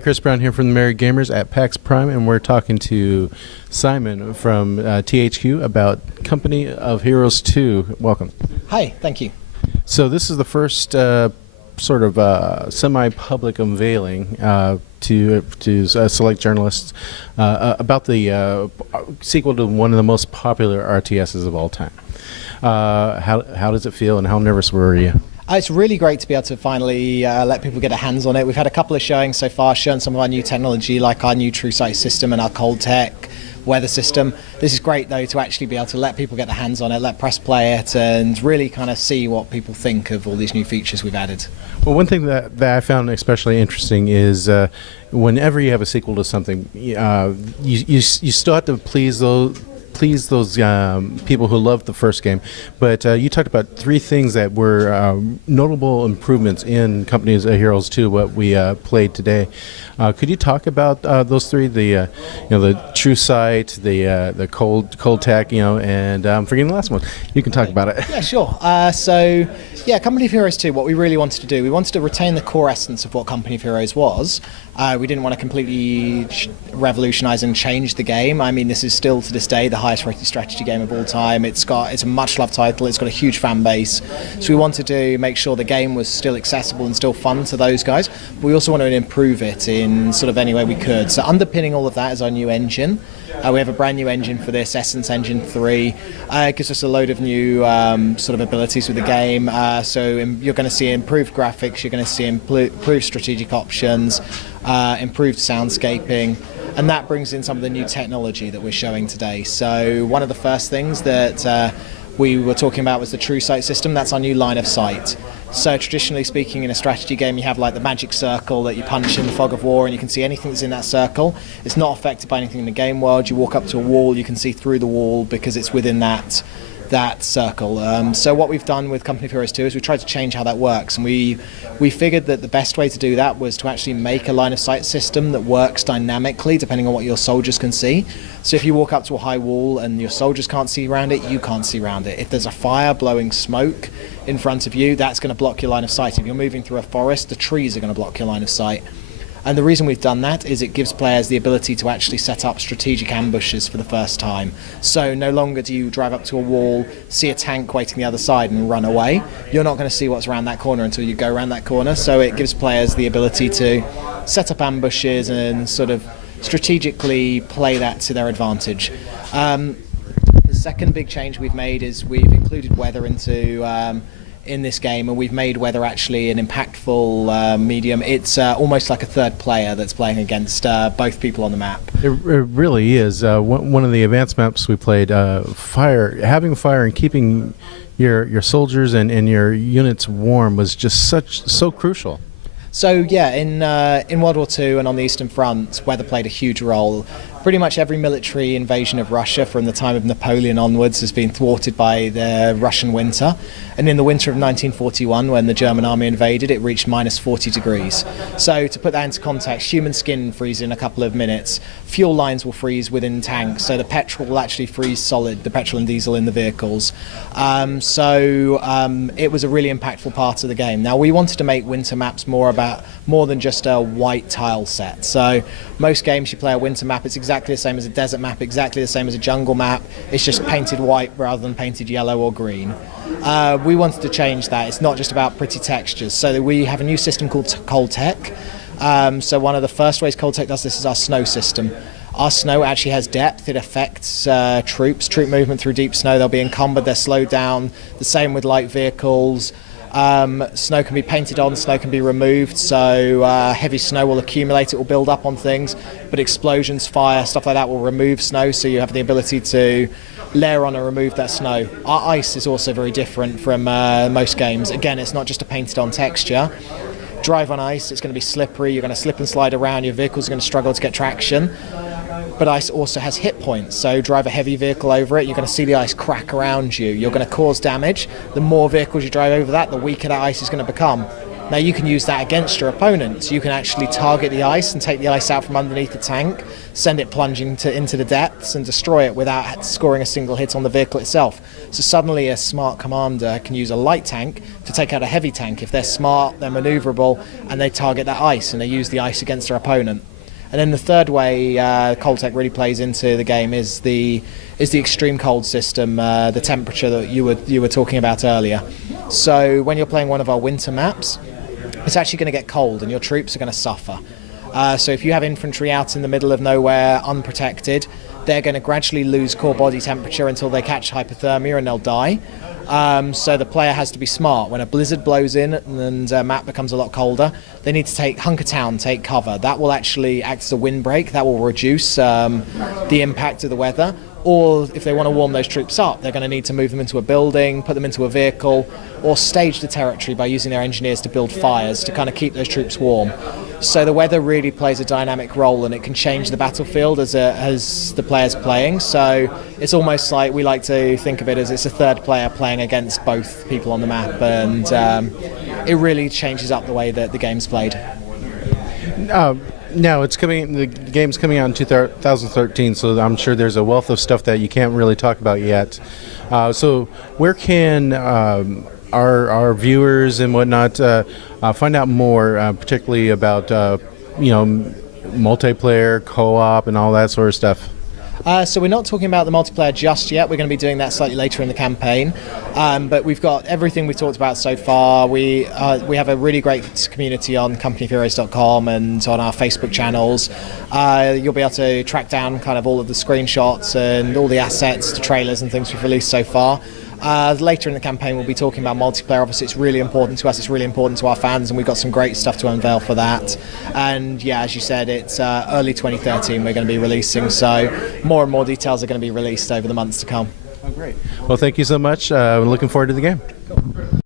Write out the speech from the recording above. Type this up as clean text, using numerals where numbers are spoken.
Chris Brown here from the Merry Gamers at PAX Prime, and we're talking to Simon from THQ about Company of Heroes 2. Welcome. Hi, thank you. So this is the first sort of semi-public unveiling to select journalists about the sequel to one of the most popular RTSs of all time. How does it feel, and how nervous were you? It's really great to be able to finally let people get their hands on it. We've had a couple of showings so far, showing some of our new technology, like our new True Sight system and our cold tech weather system. This is great, though, to actually be able to let people get their hands on it, let press play it, and really kind of see what people think of all these new features we've added. Well, one thing that I found especially interesting is whenever you have a sequel to something, you still have to please those people who loved the first game, but you talked about three things that were notable improvements in Companies of Heroes 2, what we played today. Could you talk about those three? The True Sight, the cold tech, and I'm forgetting the last one. You can talk about it. Yeah, sure. Company of Heroes 2, what we really wanted to do, we wanted to retain the core essence of what Company of Heroes was. We didn't want to completely revolutionize and change the game. I mean, this is still to this day the highest rated strategy game of all time. It's a much loved title. It's got a huge fan base. So we wanted to make sure the game was still accessible and still fun to those guys. But we also wanted to improve it in sort of any way we could. So underpinning all of that is our new engine. We have a brand new engine for this, Essence Engine 3. It gives us a load of new sort of abilities with the game. You're going to see improved graphics, you're going to see improved strategic options, improved soundscaping, and that brings in some of the new technology that we're showing today. So one of the first things that we were talking about was the True Sight system. That's our new line of sight. So traditionally speaking, in a strategy game, you have like the magic circle that you punch in the fog of war, and you can see anything that's in that circle. It's not affected by anything in the game world. You walk up to a wall, you can see through the wall because it's within that circle. So what we've done with Company of Heroes 2 is we tried to change how that works, and we figured that the best way to do that was to actually make a line of sight system that works dynamically depending on what your soldiers can see. So if you walk up to a high wall and your soldiers can't see around it, you can't see around it. If there's a fire blowing smoke in front of you, that's going to block your line of sight. If you're moving through a forest, the trees are going to block your line of sight. And the reason we've done that is it gives players the ability to actually set up strategic ambushes for the first time. So no longer do you drive up to a wall, see a tank waiting the other side and run away. You're not going to see what's around that corner until you go around that corner. So it gives players the ability to set up ambushes and sort of strategically play that to their advantage. The second big change we've made is we've included weather in this game, and we've made weather actually an impactful medium. It's almost like a third player that's playing against both people on the map. It really is. One of the advanced maps we played, having fire and keeping your soldiers and your units warm was just so crucial. So yeah, in World War II and on the Eastern Front, weather played a huge role. Pretty much every military invasion of Russia from the time of Napoleon onwards has been thwarted by the Russian winter. And in the winter of 1941, when the German army invaded, it reached minus 40 degrees. So to put that into context, human skin freezes in a couple of minutes. Fuel lines will freeze within tanks, so the petrol will actually freeze solid, the petrol and diesel in the vehicles. It was a really impactful part of the game. Now, we wanted to make winter maps more than just a white tile set. So most games you play a winter map, it's exactly the same as a desert map, exactly the same as a jungle map. It's just painted white rather than painted yellow or green. We wanted to change that. It's not just about pretty textures. So we have a new system called Cold Tech. So one of the first ways Cold Tech does this is our snow system. Our snow actually has depth. It affects troop movement through deep snow. They'll be encumbered, they're slowed down. The same with light vehicles. Snow can be painted on, snow can be removed, so heavy snow will accumulate, it will build up on things, but explosions, fire, stuff like that will remove snow, so you have the ability to layer on and remove that snow. Our ice is also very different from most games. Again, it's not just a painted on texture. Drive on ice, it's going to be slippery, you're going to slip and slide around, your vehicle's going to struggle to get traction. But ice also has hit points, so drive a heavy vehicle over it, you're going to see the ice crack around you. You're going to cause damage. The more vehicles you drive over that, the weaker that ice is going to become. Now you can use that against your opponent. You can actually target the ice and take the ice out from underneath the tank, send it plunging into the depths and destroy it without scoring a single hit on the vehicle itself. So suddenly a smart commander can use a light tank to take out a heavy tank. If they're smart, they're maneuverable, and they target that ice and they use the ice against their opponent. And then the third way cold tech really plays into the game is the extreme cold system, the temperature that you were talking about earlier. So when you're playing one of our winter maps, it's actually going to get cold and your troops are going to suffer. So if you have infantry out in the middle of nowhere unprotected, they're going to gradually lose core body temperature until they catch hypothermia and they'll die. So the player has to be smart. When a blizzard blows in and a map becomes a lot colder, they need to hunker down, take cover. That will actually act as a windbreak. That will reduce the impact of the weather. Or if they want to warm those troops up, they're going to need to move them into a building, put them into a vehicle, or stage the territory by using their engineers to build fires to kind of keep those troops warm. So the weather really plays a dynamic role, and it can change the battlefield as the player's playing. So it's almost like we like to think of it as it's a third player playing against both people on the map, and it really changes up the way that the game's played. Now it's coming. The game's coming out in 2013, so I'm sure there's a wealth of stuff that you can't really talk about yet. So where can our viewers and whatnot find out more, particularly about multiplayer, co-op, and all that sort of stuff? So we're not talking about the multiplayer just yet. We're going to be doing that slightly later in the campaign. But we've got everything we've talked about so far. We have a really great community on companyofheroes.com and on our Facebook channels. You'll be able to track down kind of all of the screenshots and all the assets, the trailers and things we've released so far. Later in the campaign we'll be talking about multiplayer. Obviously it's really important to us, it's really important to our fans, and we've got some great stuff to unveil for that. And yeah, as you said, it's early 2013 we're going to be releasing, so more and more details are going to be released over the months to come. Oh, great. Well, thank you so much. Looking forward to the game. Cool.